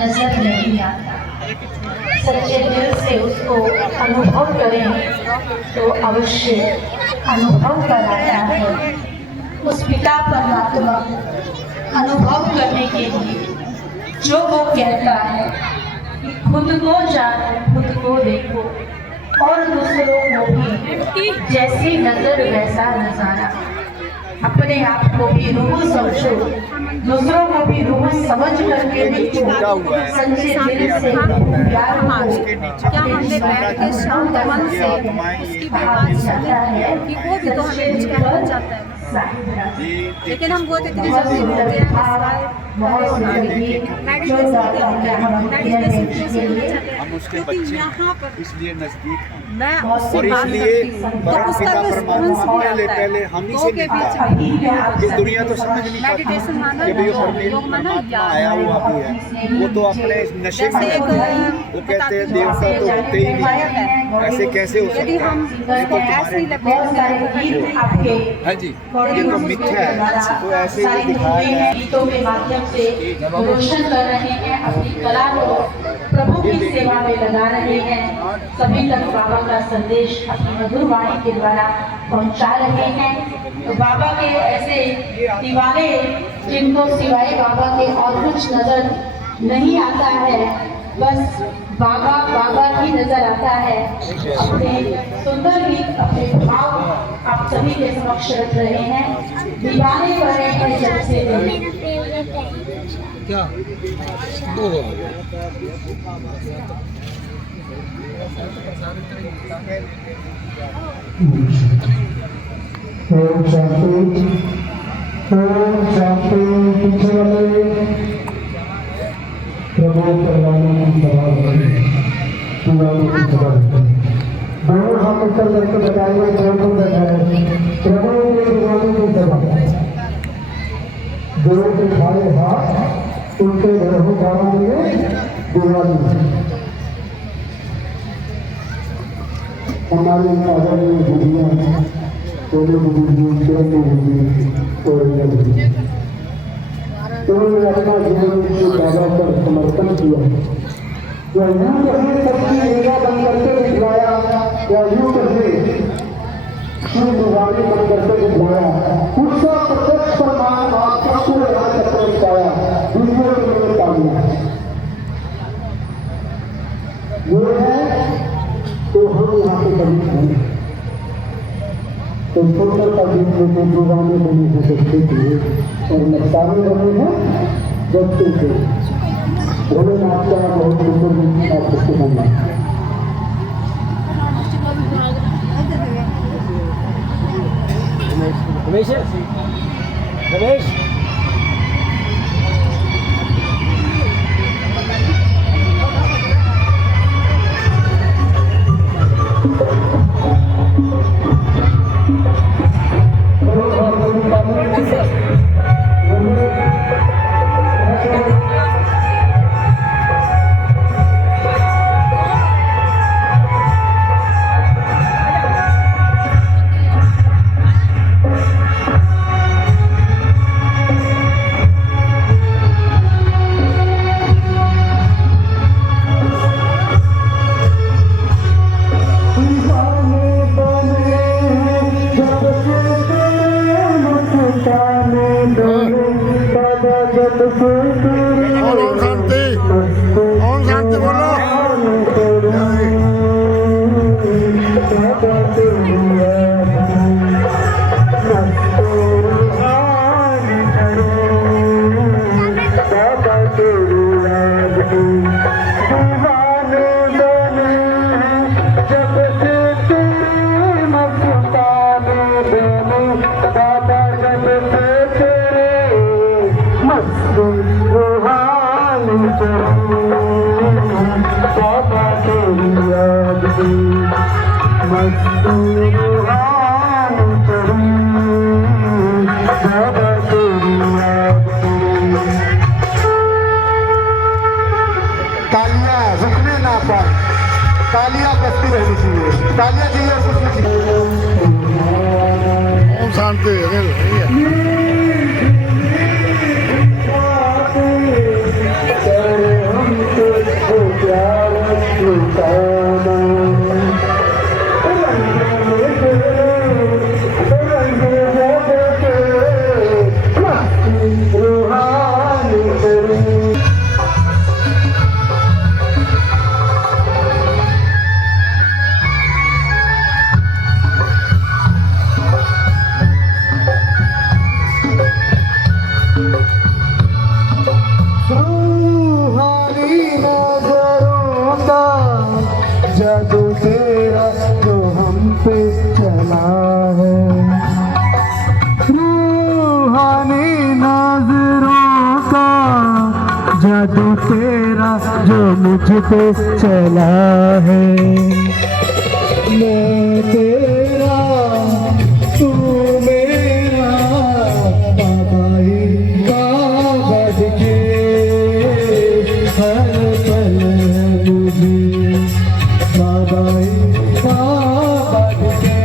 नजर नहीं आता। सच्चे दिल से उसको अनुभव करें तो अवश्य अनुभव कराता है। उस पिता परमात्मा अनुभव करने के लिए जो वो कहता है कि खुद को जानो, खुद को देखो और दूसरों को भी जैसी नजर वैसा नजारा। अपने आप को भी रूह समझो, दूसरों को भी रूह समझ करके देखो। सच्चे दिल से प्यार क्या हमने बैठ के शांत मन से उसकी भी बात सुने कि वो भी तो हमें कुछ कहना चाहता है, लेकिन हम बहुत इतने जल्दी होते हैं क्योंकि यहाँ पर इसलिए नजदीक मैं उससे बात करती हूँ तो उसका रिस्पॉन्स भी आता है। दो के बीच इस दुनिया तो समझ नहीं मेडिटेशन माना, योग माना, आया हुआ भी है। वो तो अपने नशे में वो कहते हैं देवता तो होते ही नहीं, ऐसे कैसे हो यदि हम उसको ऐसे ही लगते हाँ जी, ये तो मिथ्या है। तो ऐसे ही दिखा रहे हैं, गीतों के माध्यम से रोशन कर रहे हैं, अपनी कला को प्रभु की सेवा में लगा रहे हैं। सभी तक बाबा का संदेश अपनी मधुर वाणी के द्वारा पहुंचा रहे हैं। तो बाबा के ऐसे दीवाने जिनको सिवाय बाबा के और कुछ नजर नहीं आता है, बस बाबा बाबा ही नजर आता है। अपने सुंदर गीत, अपने भाव आप सभी के समक्ष रख रहे हैं। दीवाने बने हैं जब से क्या ओम शांति, ओम शांति। पीछे वाले प्रभु परमात्मा की सभा दोनों हाथ ऊपर करके बताएंगे। प्रभु प्रभु के दीवाने की सभा, दोनों के खाए हाथ उनके ग्रहों गाँव दिवाली हमारे सागर में गुड़िया सोने की गुड़िया किरण की गुड़िया उन्होंने अपना जीवन बाबा पर समर्पण किया। या यूं कहे सबकी लीला बन करके दिखलाया, या यूं कहे शिव दिवाली बन करके दिखलाया। उसका प्रत्यक्ष प्रमाण आप सबको यहाँ तक पाया, दुनिया के लिए पा गया। ये है तो हम यहाँ पे कभी हैं तो छोटा सा दिन में दीवाने बने हो सकते थे और नक्साने बने हैं बच्चे थे। भोलेनाथ का बहुत सुंदर आप सबको बनना। रमेश रमेश ओम शांति बोलो। तालियां रुकने ना पाए, तालियां बजती रहनी चाहिए, तालियां चाहिए और कुछ नहीं चाहिए। ओम शांति जादू तेरा जो हम पे चला है, रूहानी नजरों का जादू तेरा जो मुझ पे चला है। मैं तेरा तू मेरा बाबाई का बज के हर पल मुझे बाबाई का बज के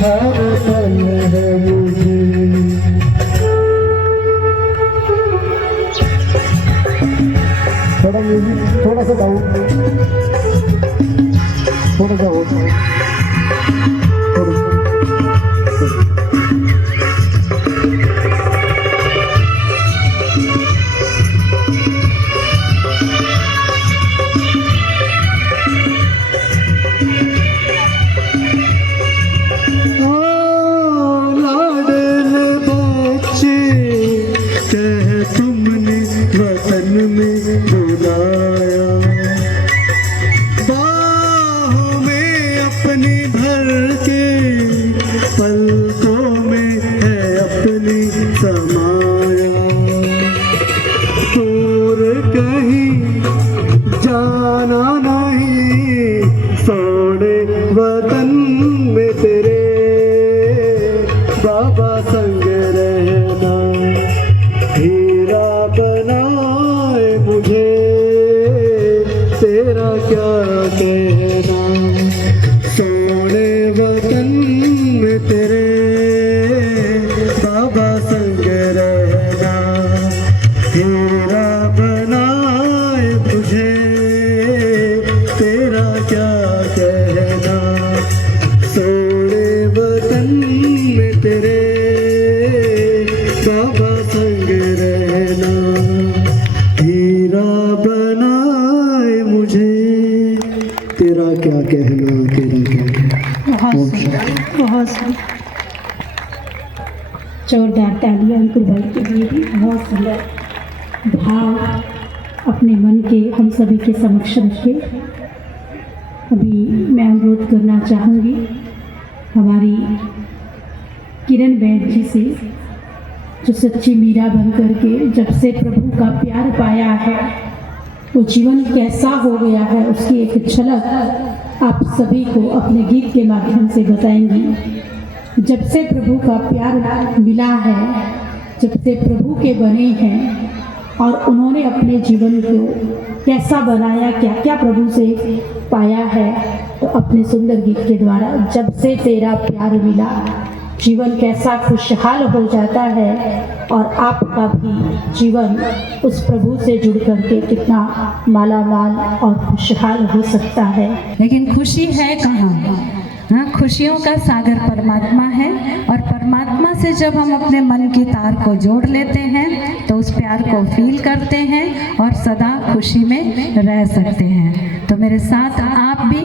हर पल है मुझे। थोड़ा म्यूजिक, थोड़ा सा गाओ, थोड़ा सा हो तुमने वतन में बुलाया, बाहों में अपनी भर के पलकों में है अपनी समाया। दूर कहीं जाना नहीं, सोने वतन में तेरे बाबा संग रहना। हीरा बनाए मुझे तेरा क्या कहना, सोने वतन में तेरे बाबा संग रहना। हीरा बनाए मुझे तेरा क्या कहना, सोने वतन में तेरे बाबा संग रहना। हीरा बनाए मुझे तेरा क्या कहना, तेरा क्या कहना। बहुत जोरदार तालियां अंकुर भाई के लिए भी। बहुत सुंदर भाव अपने मन के हम सभी के समक्ष रखे। अभी मैं अनुरोध करना चाहूँगी हमारी किरण बहन जी से, जो सच्ची मीरा बन करके जब से प्रभु का प्यार पाया है वो जीवन कैसा हो गया है, उसकी एक झलक आप सभी को अपने गीत के माध्यम से बताएंगी। जब से प्रभु का प्यार मिला है, जब से प्रभु के बने हैं और उन्होंने अपने जीवन को कैसा बनाया, क्या क्या प्रभु से पाया है, तो अपने सुंदर गीत के द्वारा जब से तेरा प्यार मिला जीवन कैसा खुशहाल हो जाता है और आपका भी जीवन उस प्रभु से जुड़ करके कितना मालामाल और खुशहाल हो सकता है। लेकिन खुशी है कहाँ? हाँ, खुशियों का सागर परमात्मा है और परमात्मा से जब हम अपने मन की तार को जोड़ लेते हैं तो उस प्यार को फील करते हैं और सदा खुशी में रह सकते हैं। तो मेरे साथ आप भी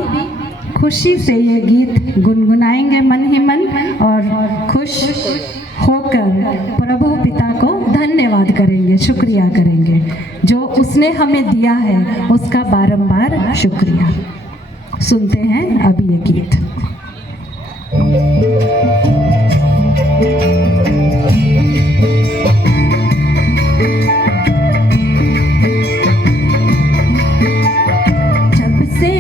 खुशी से ये गीत गुनगुनाएंगे मन ही मन और खुश होकर प्रभु पिता को धन्यवाद करेंगे, शुक्रिया करेंगे। जो उसने हमें दिया है उसका बारंबार शुक्रिया। सुनते हैं अभी ये गीत। जब से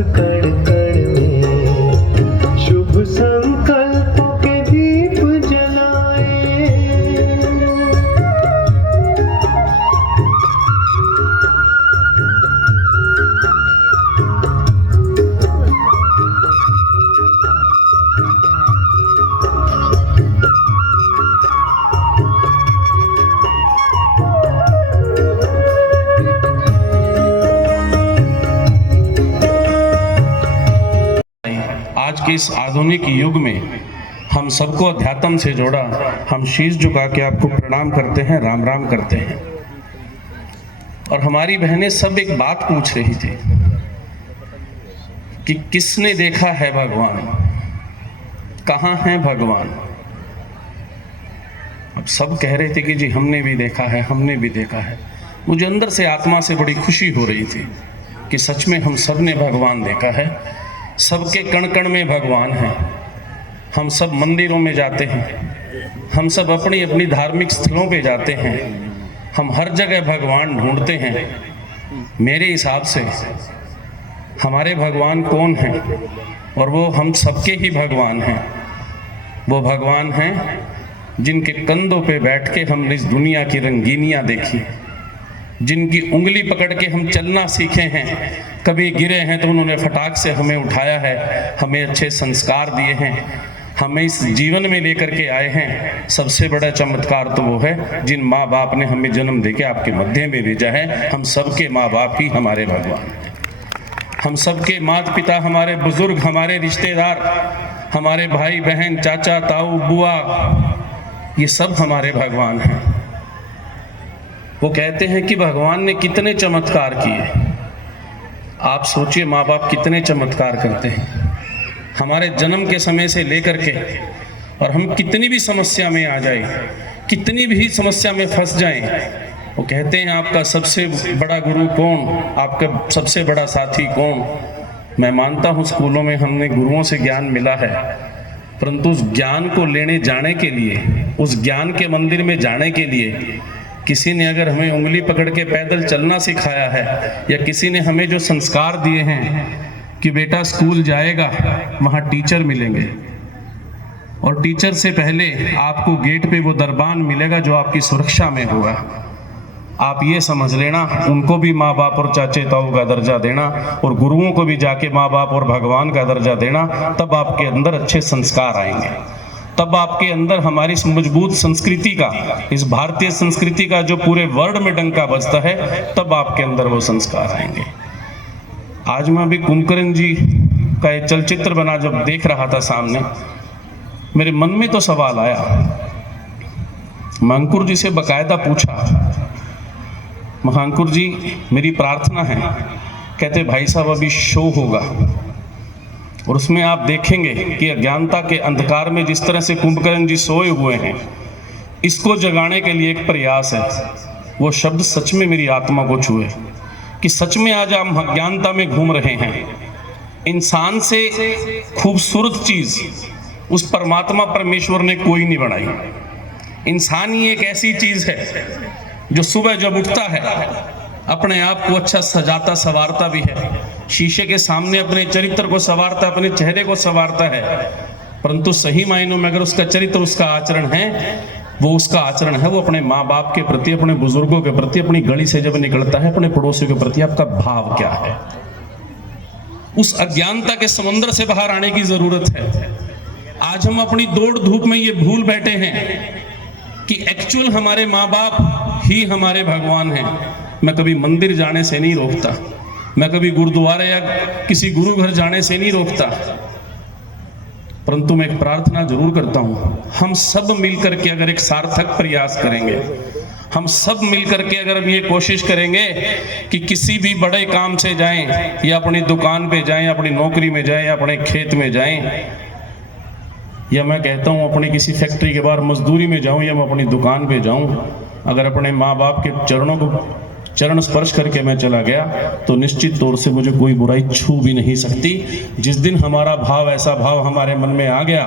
कण कण में शुभ संकल्पों के दीप जलाए। आज के इस आधुनिक युग में हम सबको अध्यात्म से जोड़ा, हम शीश झुका के आपको प्रणाम करते हैं, राम राम करते हैं। और हमारी बहनें सब एक बात पूछ रही थी कि किसने देखा है भगवान, कहाँ है भगवान। अब सब कह रहे थे कि जी हमने भी देखा है, हमने भी देखा है। मुझे अंदर से आत्मा से बड़ी खुशी हो रही थी कि सच में हम सब ने भगवान देखा है। सबके कण कण में भगवान है। हम सब मंदिरों में जाते हैं, हम सब अपनी अपनी धार्मिक स्थलों पे जाते हैं, हम हर जगह भगवान ढूंढते हैं। मेरे हिसाब से हमारे भगवान कौन हैं, और वो हम सबके ही भगवान हैं। वो भगवान हैं जिनके कंधों पे बैठ के हमने इस दुनिया की रंगीनियाँ देखी, जिनकी उंगली पकड़ के हम चलना सीखे हैं। कभी गिरे हैं तो उन्होंने फटाक से हमें उठाया है, हमें अच्छे संस्कार दिए हैं, हमें इस जीवन में लेकर के आए हैं। सबसे बड़ा चमत्कार तो वो है जिन माँ बाप ने हमें जन्म देके आपके मध्य में भेजा है। हम सबके माँ बाप ही हमारे भगवान हैं। हम सबके माता पिता, हमारे बुजुर्ग, हमारे रिश्तेदार, हमारे भाई बहन, चाचा ताऊ बुआ, ये सब हमारे भगवान हैं। वो कहते हैं कि भगवान ने कितने चमत्कार किए। आप सोचिए, माँ बाप कितने चमत्कार करते हैं हमारे जन्म के समय से लेकर के, और हम कितनी भी समस्या में आ जाए, कितनी भी समस्या में फंस जाएं, वो कहते हैं आपका सबसे बड़ा गुरु कौन, आपका सबसे बड़ा साथी कौन। मैं मानता हूँ स्कूलों में हमने गुरुओं से ज्ञान मिला है, परंतु उस ज्ञान को लेने जाने के लिए, उस ज्ञान के मंदिर में जाने के लिए किसी ने अगर हमें उंगली पकड़ के पैदल चलना सिखाया है, या किसी ने हमें जो संस्कार दिए हैं कि बेटा स्कूल जाएगा वहाँ टीचर मिलेंगे, और टीचर से पहले आपको गेट पे वो दरबान मिलेगा जो आपकी सुरक्षा में होगा। आप ये समझ लेना, उनको भी माँ बाप और चाचे ताऊ का दर्जा देना, और गुरुओं को भी जाके माँ बाप और भगवान का दर्जा देना। तब आपके अंदर अच्छे संस्कार आएंगे, तब आपके अंदर हमारी इस मजबूत संस्कृति का, इस भारतीय संस्कृति का जो पूरे वर्ल्ड में डंका बजता है, तब आपके अंदर वो संस्कार आएंगे। आज मैं अभी कुंभकर्ण जी का एक चलचित्र बना जब देख रहा था सामने, मेरे मन में तो सवाल आया। महांकुर जी से बकायदा पूछा, महांकुर जी मेरी प्रार्थना है, कहते भाई साहब अभी शो होगा और उसमें आप देखेंगे कि अज्ञानता के अंधकार में जिस तरह से कुंभकर्ण जी सोए हुए हैं, इसको जगाने के लिए एक प्रयास है। वो शब्द सच में मेरी आत्मा को छुए कि सच में आज हम अज्ञानता में घूम रहे हैं। इंसान से खूबसूरत चीज उस परमात्मा परमेश्वर ने कोई नहीं बनाई। इंसान ही एक ऐसी चीज है जो सुबह जब उठता है अपने आप को अच्छा सजाता संवारता भी है, शीशे के सामने अपने चरित्र को संवारता, अपने चेहरे को संवारता है, परंतु सही मायनों में अगर उसका चरित्र, उसका आचरण है, वो उसका आचरण है, वो अपने माँ बाप के प्रति, अपने बुजुर्गों के प्रति, अपनी गली से जब निकलता है, अपने पड़ोसियों के प्रति आपका भाव क्या है। उस अज्ञानता के समुद्र से बाहर आने की जरूरत है। आज हम अपनी दौड़ धूप में ये भूल बैठे हैं कि एक्चुअल हमारे माँ बाप ही हमारे भगवान हैं। मैं कभी मंदिर जाने से नहीं रोकता, मैं कभी गुरुद्वारे या किसी गुरु घर जाने से नहीं रोकता, परंतु मैं एक प्रार्थना जरूर करता हूँ। हम सब मिलकर के अगर एक सार्थक प्रयास करेंगे, हम सब मिलकर के अगर हम ये कोशिश करेंगे कि किसी भी बड़े काम से जाएं, या अपनी दुकान पे जाएं, अपनी नौकरी में जाएं, या अपने खेत में जाएं, या मैं कहता हूँ अपनी किसी फैक्ट्री के बाहर मजदूरी में जाऊँ, या मैं अपनी दुकान पे जाऊँ, अगर अपने माँ बाप के चरणों को चरण स्पर्श करके मैं चला गया तो निश्चित तौर से मुझे कोई बुराई छू भी नहीं सकती। जिस दिन हमारा भाव, ऐसा भाव हमारे मन में आ गया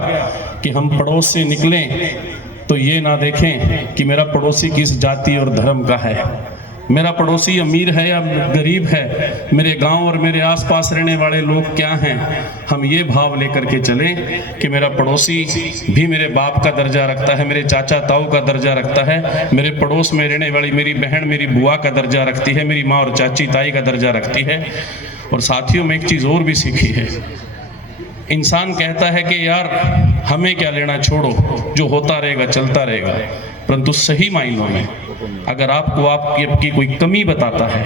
कि हम पड़ोस से निकलें तो ये ना देखें कि मेरा पड़ोसी किस जाति और धर्म का है, मेरा पड़ोसी अमीर है या गरीब है, मेरे गांव और मेरे आसपास रहने वाले लोग क्या हैं, हम ये भाव लेकर के चलें कि मेरा पड़ोसी भी मेरे बाप का दर्जा रखता है, मेरे चाचा ताऊ का दर्जा रखता है, मेरे पड़ोस में रहने वाली मेरी बहन मेरी बुआ का दर्जा रखती है, मेरी माँ और चाची ताई का दर्जा रखती है। और साथियों में एक चीज़ और भी सीखी है, इंसान कहता है कि यार हमें क्या लेना, छोड़ो, जो होता रहेगा चलता रहेगा। परंतु सही मायनों में अगर आपको आपकी कोई कमी बताता है,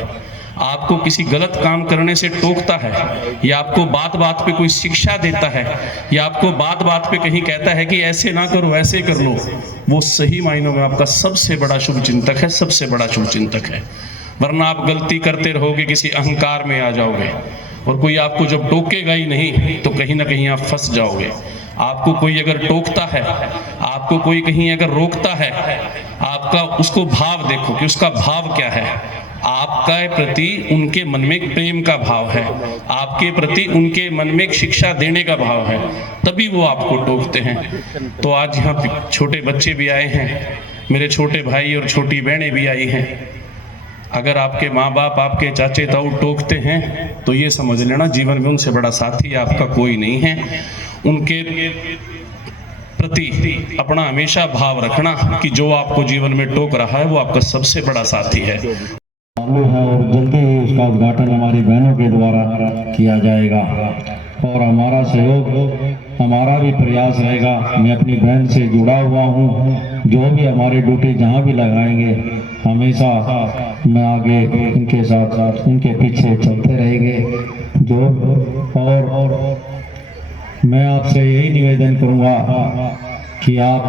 आपको किसी गलत काम करने से टोकता है, या आपको बात बात पे कोई शिक्षा देता है, या आपको बात बात पे कहीं कहता है कि ऐसे ना करो ऐसे कर लो, वो सही मायनों में आपका सबसे बड़ा शुभ चिंतक है, सबसे बड़ा शुभ चिंतक है। वरना आप गलती करते रहोगे, किसी अहंकार में आ जाओगे, और कोई आपको जब टोकेगा ही नहीं तो कहीं ना कहीं आप फंस जाओगे। आपको कोई अगर टोकता है, आपको कोई कहीं अगर रोकता है, आपका उसको भाव देखो कि उसका भाव क्या है। आपका प्रति उनके मन में एक प्रेम का भाव है, आपके प्रति उनके मन में एक शिक्षा देने का भाव है, तभी वो आपको टोकते हैं। तो आज यहाँ छोटे बच्चे भी आए हैं, मेरे छोटे भाई और छोटी बहनें भी आई हैं। अगर आपके माँ बाप आपके चाचे ताऊ टोकते हैं तो ये समझ लेना जीवन में उनसे बड़ा साथी आपका कोई नहीं है। उनके प्रति अपना हमेशा भाव रखना कि जो आपको जीवन में टोक रहा है वो आपका सबसे बड़ा साथी है। चालू है और जल्दी ही उसका उद्घाटन हमारी बहनों के द्वारा किया जाएगा और हमारा सहयोग, हमारा भी प्रयास रहेगा। मैं अपनी बहन से जुड़ा हुआ हूँ, जो भी हमारी ड्यूटी जहाँ भी लगाएंगे हमेशा मैं आगे उनके साथ उनके पीछे चलते रहेंगे। जो और मैं आपसे यही निवेदन करूँगा कि आप